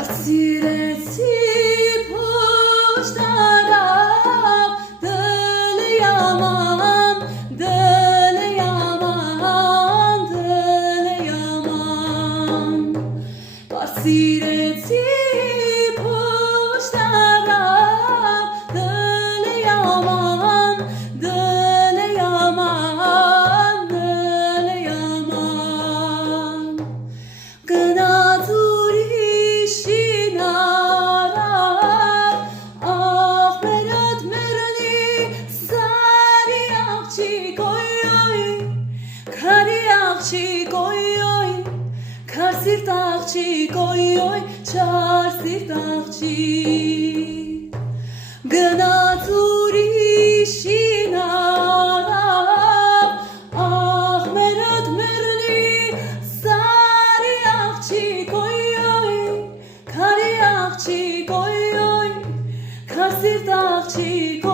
Սիրեցի փոշտարավ դլի աման, դլի աման, դլի աման Սիրեցի փոշտարավ դլի աման, դլի աման, դլի աման Գնաց Աղջիկ օյ, քար սիրտ աղջիկ օյ, չար սիրտ աղջիկ Գնաց ուրիշին արավ, աղմերդ մեռնի սարի աղջիկ օյ, քարի աղջիկ օյ, քար սիրտ աղջիկ